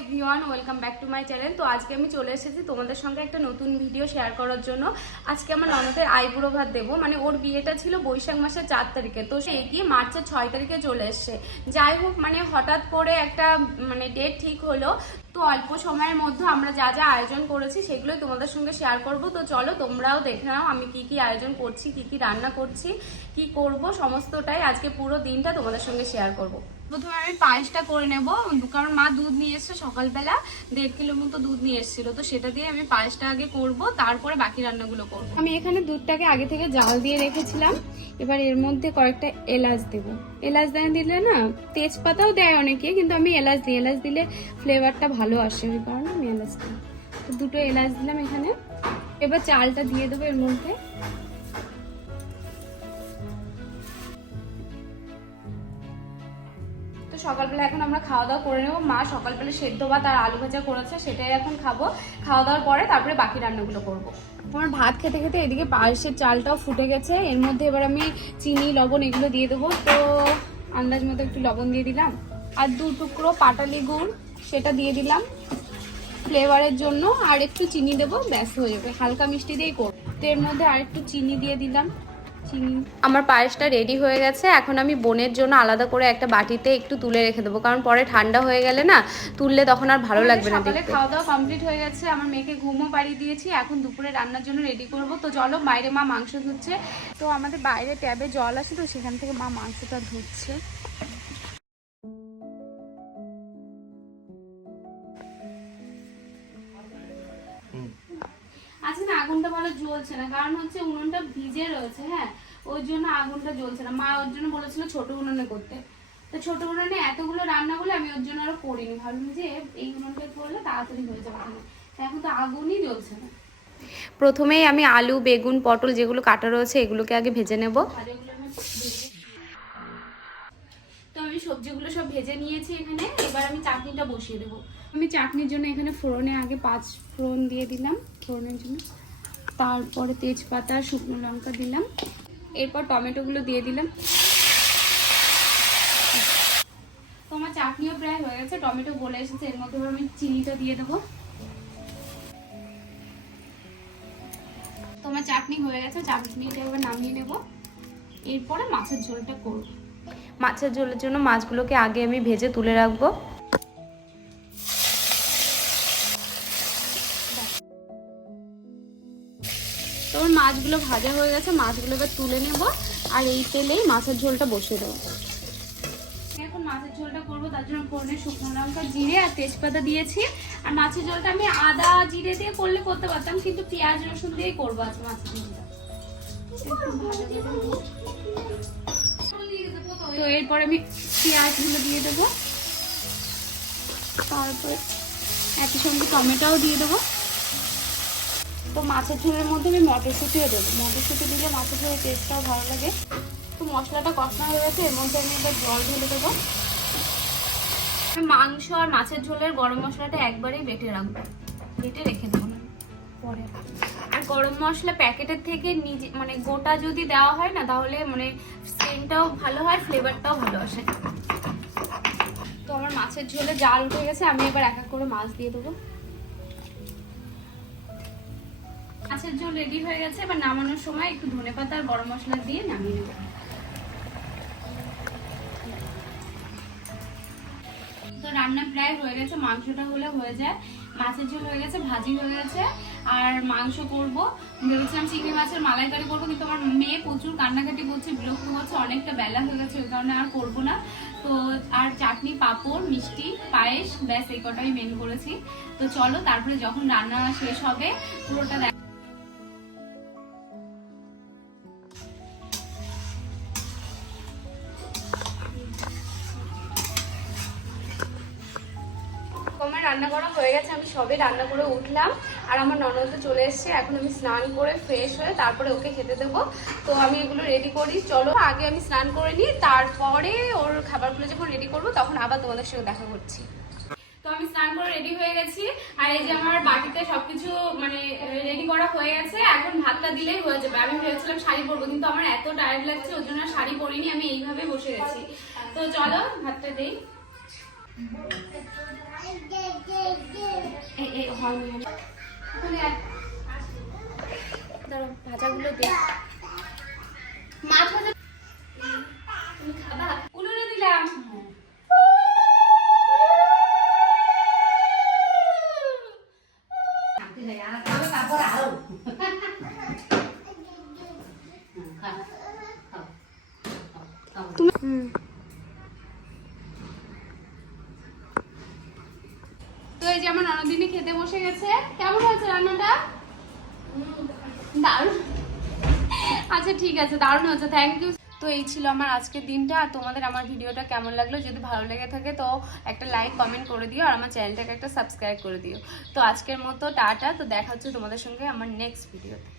Everyone welcome back to my channel. তো আজকে আমি চলে এসেছি তোমাদের সঙ্গে একটা নতুন ভিডিও শেয়ার করার জন্য। আজকে আমার ননদের আইবুড়ো ভাত দেবো, মানে ওর বিয়েটা ছিল বৈশাখ মাসের 4 তারিখে, তো সে এগিয়ে মার্চের 6 তারিখে চলে এসছে। যাই হোক, মানে হঠাৎ করে একটা ডেট ঠিক হলো, তো অল্প সময়ের মধ্যে আমরা যা যা আয়োজন করেছি সেগুলোই তোমাদের সঙ্গে শেয়ার করব। তো চলো তোমরাও দেখে নাও আমি কি কি আয়োজন করছি, কি কি রান্না করছি, কি করব, সমস্তটাই আজকে পুরো দিনটা তোমাদের সঙ্গে শেয়ার করব। প্রথমে আমি পায়েসটা করে নেব, কারণ মা দুধ নিয়ে এসছে সকালবেলা, 1.5 কিলো মতো দুধ নিয়ে এসেছিল, তো সেটা দিয়ে আমি পায়েসটা আগে করব, তারপরে বাকি রান্নাগুলো করব। আমি এখানে দুধটাকে আগে থেকে জাল দিয়ে রেখেছিলাম। এবার এর মধ্যে কয়েকটা এলাচ দেবো। এলাচ দিলে না, তেজপাতাও দেয় অনেকে, কিন্তু আমি এলাচ দিই, এলাচ দিলে ফ্লেভারটা ভালো আসে, ওই কারণে আমি এলাচ দিই। তো 2টো এলাচ দিলাম এখানে। এবার চালটা দিয়ে দেবো এর মধ্যে। তো সকালবেলা এখন আমরা খাওয়া দাওয়া করে নেবো। মা সকালবেলা সেদ্ধ ভাত আর আলু ভাজা করেছে, সেটাই এখন খাবো। খাওয়া দাওয়ার পরে তারপরে বাকি রান্নাগুলো করবো। আমার ভাত খেতে খেতে এদিকে পায়েসের চালটাও ফুটে গেছে। এর মধ্যে এবার আমি চিনি লবণ এগুলো দিয়ে দেবো। তো আন্দাজ মতো একটু লবণ দিয়ে দিলাম, আর 2 টুকরো পাটালি গুড় সেটা দিয়ে দিলাম ফ্লেভারের জন্য, আর একটু চিনি দেবো, ব্যাস হয়ে যাবে। হালকা মিষ্টি দিয়েই করবো। তো এর মধ্যে আর একটু চিনি দিয়ে দিলাম। আমার পায়েসটা রেডি হয়ে গেছে। এখন আমি বোনের জন্য আলাদা করে একটা বাটিতে একটু তুলে রেখে দেবো, কারণ পরে ঠান্ডা হয়ে গেলে না তুললে তখন আর ভালো লাগবে না দেখতে। খাওয়া দাওয়া কমপ্লিট হয়ে গেছে, আমার মেয়েকে ঘুমও পাড়িয়ে দিয়েছি। এখন দুপুরে রান্নার জন্য রেডি করব। তো চলো, বাইরে মা মাংস ধুচ্ছে। তো আমাদের বাইরে ট্যাবে জল আছে, তো সেখান থেকে মা মাংসটা ধুচ্ছে। আজকে না আগুনটা ভালো জ্বলছে না, কারণ হচ্ছে উনুনটা ভিজে রয়েছে, হ্যাঁ, ওই জন্য আগুনটা জ্বলছে না। মা ওর জন্য বলেছিল ছোট উনুনে করতে, তো ছোট উনুনে এতগুলো রান্না বলে আমি ওর জন্য আরো করিনি। ভাবলাম যে এই উনুনটা করলে তাড়াতাড়ি হয়ে যাবে, এখন তো আগুনই জ্বলছে না। প্রথমেই আমি আলু, বেগুন, পটল যেগুলো কাটা রয়েছে এগুলোকে আগে ভেজে নেব। তো আমি সবজিগুলো সব ভেজে নিয়েছি এখানে। এবার আমি চাটনিটা বসিয়ে দেবো। আমি চাটনির জন্য এখানে ফোড়নে আগে 5 ফোড়ন দিয়ে দিলাম ফোড়নের জন্য, তারপরে তেজপাতা, শুকনো লঙ্কা দিলাম, এরপর টমেটোগুলো দিয়ে দিলাম। তো আমার চাটনিও প্রায় হয়ে গেছে, টমেটো গলে এসেছে। এর মধ্যে আমি চিনিটা দিয়ে দেবো। তো আমার চাটনি হয়ে গেছে, চাটনিটা এবার নামিয়ে নেব। এরপরে মাছের ঝোলটা করব। মাছের ঝোলের জন্য মাছগুলোকে আগে আমি ভেজে তুলে রাখবো। তো মাছগুলো ভাজা হয়ে গেছে, মাছগুলো এবার তুলে নেব, আর এই তেলেই মাছের ঝোলটা বসিয়ে দেবো। এখন মাছের ঝোলটা করবো, তার জন্য ফোড়নে শুকনো লঙ্কা, জিরে আর তেজপাতা দিয়েছি। আর মাছের ঝোলটা আমি আদা জিরে দিয়ে করলে করতে পারতাম, কিন্তু পেঁয়াজ রসুন দিয়েই করবো আজকে মাছের ঝোলটা। তো এরপর আমি পেঁয়াজগুলো দিয়ে দেবো, তারপরে একই সঙ্গে টমেটোও দিয়ে দেবো। তো মাছের ঝোলের মধ্যে আমি মটরশুঁটিও দেবো, মটরশুঁটি দিলে মাছের ঝোলের টেস্টটাও ভালো লাগে। তো মশলাটা কষানো হয়ে গেছে, এর মধ্যে আমি এবার জল ঢেলে দেবো। মাংস আর মাছের ঝোলের গরম মশলাটা একবারেই বেটে রাখবো, বেটে রেখে দেবো পরে। আর গরম মশলা প্যাকেটের থেকে নিজে গোটা যদি দেওয়া হয় না, তাহলে সেন্টটাও ভালো হয়, ফ্লেভারটাও ভালো আসে। তো আমার মাছের ঝোলে জাল উঠে গেছে, আমি এবার এক এক করে মাছ দিয়ে দেবো। মাছের ঝোল রেডি হয়ে গেছে। এবার নামানোর সময় একটু ধনেপাতা আর গরম মশলা দিয়ে নামিয়ে নেব। তো রান্না প্রায় হয়ে গেছে, মাংসটা হলে হয়ে যায়। মাছের ঝোল হয়ে গেছে, ভাজি হয়ে গেছে, আর মাংস করবো। ভেবেছিলাম চিংড়ি মাছের মালাইকারি করবো, কিন্তু আমার মেয়ে প্রচুর কান্নাকাটি করছে, বিরক্ত করছে, অনেকটা বেলা হয়ে গেছে, ওই কারণে আর করবো না। তো আর চাটনি, পাঁপড়, মিষ্টি, পায়েস, ব্যাস এই কটাই মেনু করেছি। তো চলো, তারপরে যখন রান্না শেষ হবে পুরোটা রান্না করা হয়ে গেছে। আমি সবে রান্না করে উঠলাম, আর আমার ননদ তো চলে এসেছে। এখন আমি স্নান করে ফ্রেশ হয়ে তারপরে ওকে খেতে দেবো। তো আমি এগুলো রেডি করি। চলো আগে আমি স্নান করে নিই, তারপরে ওর খাবারগুলো যখন রেডি করবো তখন আবার তোমাদের সঙ্গে দেখা করছি। তো আমি স্নান করে রেডি হয়ে গেছি, আর এই যে আমার বাটিতে সবকিছু রেডি করা হয়ে গেছে। এখন ভাতটা দিলেই হয়ে যাবে। আমি ভেবেছিলাম শাড়ি পরবো, কিন্তু আমার এত টায়ার্ড লাগছে, ওই জন্য শাড়ি পরিনি, আমি এইভাবে বসে গেছি। তো চলো ভাতটা দেই। দাঁড়াও, ভাজাগুলো দে। মাছ ভাজা উনুনে দিলাম। তো এই যে আমার ননদিনী খেতে বসে গেছে। কেমন হয়েছে রান্নাটা? দারুণ। আচ্ছা ঠিক আছে, দারুণ হয়েছে, থ্যাংক ইউ। তো এই ছিল আমার আজকের দিনটা। আর তোমাদের আমার ভিডিওটা কেমন লাগলো, যদি ভালো লেগে থাকে তো একটা লাইক কমেন্ট করে দিও, আর আমার চ্যানেলটাকে একটা সাবস্ক্রাইব করে দিও। তো আজকের মতো টাটা। তো দেখা হচ্ছে তোমাদের সঙ্গে আমার নেক্সট ভিডিওতে।